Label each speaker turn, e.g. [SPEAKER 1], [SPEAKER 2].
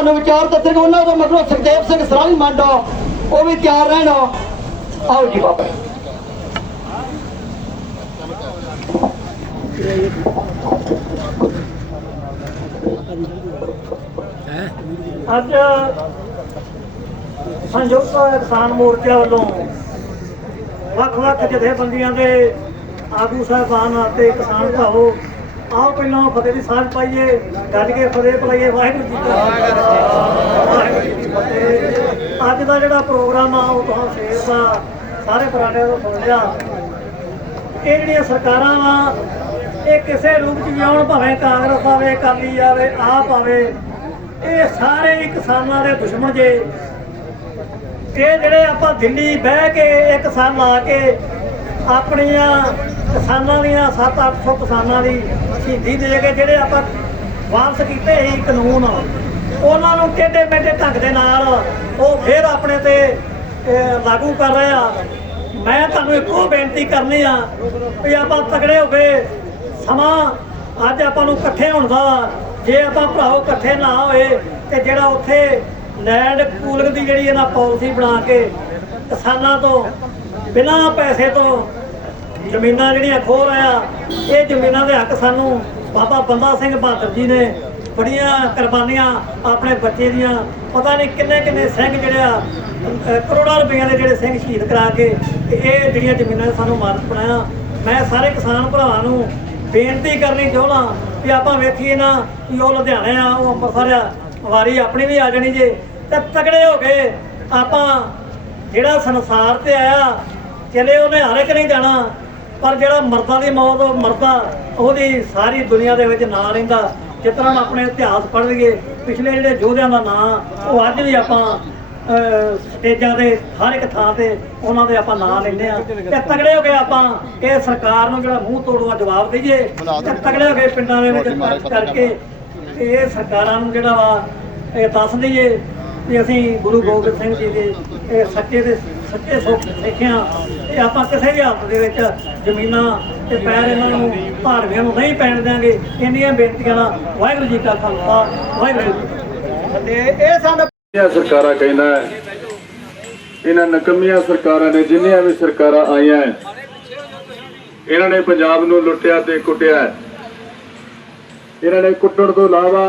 [SPEAKER 1] ਤੁਹਾਨੂੰ ਵਿਚਾਰ ਦੱਸਣਗੇ, ਉਹਨਾਂ ਤੋਂ ਮਗਰੋਂ ਸੁਖਦੇਵ ਸਿੰਘ ਸਰਾਲੀ ਮੰਡੋ ਉਹ ਵੀ ਤਿਆਰ ਰਹਿਣ ਆਓ ਜੀ ਬਾਬਾ।
[SPEAKER 2] ਅੱਜ ਸੰਯੁਕਤ ਕਿਸਾਨ ਮੋਰਚਾ ਵੱਲੋਂ ਵੱਖ-ਵੱਖ ਜਥੇਬੰਦੀਆਂ ਦੇ ਆਗੂ ਸਾਹਿਬਾਨ ਅਤੇ ਕਿਸਾਨ ਭਰਾਵੋ ਆਓ ਪਹਿਲਾਂ ਫਤਿਹ ਦੀ ਸਾਂਝ ਪਾਈਏ ਗੱਜ ਕੇ ਫਤਿਹ ਪਲਾਈਏ ਵਾਹਿਗੁਰੂ ਜੀ ਕਾ ਵਾਹਿਗੁਰੂ ਜੀ ਫਤਿਹ ਅੱਜ ਦਾ ਜਿਹੜਾ ਪ੍ਰੋਗਰਾਮ ਆ, ਉਹ ਤੁਹਾਨੂੰ ਸੇਰ ਦਾ ਸਾਰੇ ਪਰਾਂਠਿਆਂ ਤੋਂ ਸੁਣ ਲਿਆ। ਇਹ ਜਿਹੜੀਆਂ ਸਰਕਾਰਾਂ ਵਾ, ਇਹ ਕਿਸੇ ਰੂਪ ਚ ਵੀ ਆਉਣ, ਭਾਵੇਂ ਕਾਂਗਰਸ ਆਵੇ, ਅਕਾਲੀ ਆਵੇ, ਆਪ ਆਵੇ, ਇਹ ਸਾਰੇ ਹੀ ਕਿਸਾਨਾਂ ਦੇ ਦੁਸ਼ਮਣ ਜੇ। ਇਹ ਜਿਹੜੇ ਆਪਾਂ ਦਿੱਲੀ ਬਹਿ ਕੇ ਇੱਕ ਸਾਲ ਲਾ ਕੇ ਆਪਣੀਆਂ ਕਿਸਾਨਾਂ ਦੀਆਂ 7-800 ਕਿਸਾਨਾਂ ਦੀ ਸ਼ਹੀਦੀ ਦੇ ਕੇ ਜਿਹੜੇ ਆਪਾਂ ਵਾਪਸ ਕੀਤੇ ਸੀ ਕਾਨੂੰਨ, ਉਹਨਾਂ ਨੂੰ ਟੇਢੇ ਮੇਢੇ ਢੰਗ ਦੇ ਨਾਲ ਉਹ ਫਿਰ ਆਪਣੇ ਤੇ ਲਾਗੂ ਕਰ ਰਹੇ ਆ। ਮੈਂ ਤੁਹਾਨੂੰ ਇੱਕੋ ਬੇਨਤੀ ਕਰਨੀ ਆ ਵੀ ਆਪਾਂ ਤਕੜੇ ਹੋ ਗਏ ਸਮਾਂ ਅੱਜ ਆਪਾਂ ਨੂੰ ਇਕੱਠੇ ਹੋਣ ਦਾ, ਜੇ ਆਪਾਂ ਭਰਾਓ ਇਕੱਠੇ ਨਾ ਹੋਏ ਤੇ ਜਿਹੜਾ ਉੱਥੇ ਲੈਂਡ ਪੂਲਿੰਗ ਦੀ ਜਿਹੜੀ ਇਹਨਾਂ ਪਾਲਿਸੀ ਬਣਾ ਕੇ ਕਿਸਾਨਾਂ ਤੋਂ ਬਿਨਾਂ ਪੈਸੇ ਤੋਂ ਜ਼ਮੀਨਾਂ ਜਿਹੜੀਆਂ ਖੋਹ ਰਿਹਾ ਇਹ ਜ਼ਮੀਨਾਂ ਦੇ ਹੱਕ ਸਾਨੂੰ ਬਾਬਾ ਬੰਦਾ ਸਿੰਘ ਬਹਾਦਰ ਜੀ ਨੇ ਬੜੀਆਂ ਕੁਰਬਾਨੀਆਂ ਆਪਣੇ ਬੱਚੇ ਦੀਆਂ। ਪਤਾ ਨਹੀਂ ਕਿੰਨੇ ਕਿੰਨੇ ਸਿੰਘ ਜਿਹੜੇ ਆ ਕਰੋੜਾਂ ਰੁਪਈਆ ਦੇ ਜਿਹੜੇ ਸਿੰਘ ਸ਼ਹੀਦ ਕਰਾ ਕੇ ਤੇ ਇਹ ਜਿਹੜੀਆਂ ਜ਼ਮੀਨਾਂ ਨੇ ਸਾਨੂੰ ਮਾਲਕ ਬਣਾਇਆ। ਮੈਂ ਸਾਰੇ ਕਿਸਾਨ ਭਰਾਵਾਂ ਨੂੰ ਬੇਨਤੀ ਕਰਨੀ ਚਾਹੁੰਦਾ ਕਿ ਆਪਾਂ ਵੇਖੀਏ ਨਾ ਕਿ ਉਹ ਲੁਧਿਆਣੇ ਆ, ਉਹ ਅੰਮ੍ਰਿਤਸਰ ਆ, ਵਾਰੀ ਆਪਣੀ ਵੀ ਆ ਜਾਣੀ ਜੇ। ਤੇ ਤਕੜੇ ਹੋ ਗਏ ਆਪਾਂ ਜਿਹੜਾ ਸੰਸਾਰ ਤੇ ਆਇਆ, ਚਲੇ ਉਹਨੇ ਹਰ ਇੱਕ ਨਹੀਂ ਜਾਣਾ। ਪਰ ਜਿਹੜਾ ਮਰਦਾਂ ਦੀ ਮੌਤ ਮਰਦਾ ਉਹਦੀ ਸਾਰੀ ਦੁਨੀਆ ਦੇ ਵਿੱਚ ਨਾਂ ਰਹਿੰਦਾ ਜਿਸ ਤਰ੍ਹਾਂ ਆਪਾਂ ਆਪਣੇ ਇਤਿਹਾਸ ਪੜ੍ਹ ਲਈਏ ਪਿਛਲੇ ਜਿਹੜੇ ਯੋਧਿਆਂ ਦਾ ਨਾਂ ਉਹ ਅੱਜ ਵੀ ਆਪਾਂ ਸਟੇਜਾਂ ਦੇ ਹਰ ਇੱਕ ਥਾਂ ਤੇ ਉਹਨਾਂ ਦੇ ਆਪਾਂ ਨਾਂ ਲੈਂਦੇ ਆ ਤੇ ਤਗੜੇ ਹੋ ਕੇ ਆਪਾਂ ਇਹ ਸਰਕਾਰ ਨੂੰ ਜਿਹੜਾ ਮੂੰਹ ਤੋੜਵਾ ਜਵਾਬ ਦਈਏ ਤੇ ਤਗੜੇ ਹੋ ਕੇ ਪਿੰਡਾਂ ਦੇ ਵਿੱਚ ਇਕੱਠ ਕਰਕੇ ਤੇ ਇਹ ਸਰਕਾਰਾਂ ਨੂੰ ਜਿਹੜਾ ਵਾ ਇਹ ਦੱਸ ਦਈਏ ਵੀ ਅਸੀਂ ਗੁਰੂ ਗੋਬਿੰਦ ਸਿੰਘ ਜੀ ਦੇ ਇਹ ਸੱਚੇ ਦੇ ਸੱਚੇ ਸੁੱਖ ਸਿੱਖਿਆ ਇਹ ਆਪਾਂ ਕਿਸੇ ਵੀ ਹਾਲਤ ਦੇ ਵਿੱਚ ਜ਼ਮੀਨਾਂ ਤੇ ਪੈਰ ਇਹਨਾਂ ਨੂੰ ਭਾਰਵੀਆਂ ਨੂੰ ਨਹੀਂ ਪੈਣ ਦਿਆਂਗੇ ਇੰਨੀਆਂ ਬੇਨਤੀਆਂ ਨਾਲ ਵਾਹਿਗੁਰੂ ਜੀ ਕਾ ਖਾਲਸਾ ਵਾਹਿਗੁਰੂ ਜੀ ਇਹ ਸਾਡਾ
[SPEAKER 3] ਇਹ ਸਰਕਾਰਾਂ ਕਹਿੰਦਾ ਹੈ ਇਹਨਾਂ ਨਕਮੀਆਂ ਸਰਕਾਰਾਂ ਨੇ ਜਿੰਨੀਆਂ ਵੀ ਸਰਕਾਰਾਂ ਆਈਆਂ ਹੈ, ਇਹਨਾਂ ਨੇ ਪੰਜਾਬ ਨੂੰ ਲੁੱਟਿਆ ਤੇ ਕੁੱਟਿਆ। ਇਹਨਾਂ ਨੇ ਕੁੱਟਣ ਤੋਂ ਇਲਾਵਾ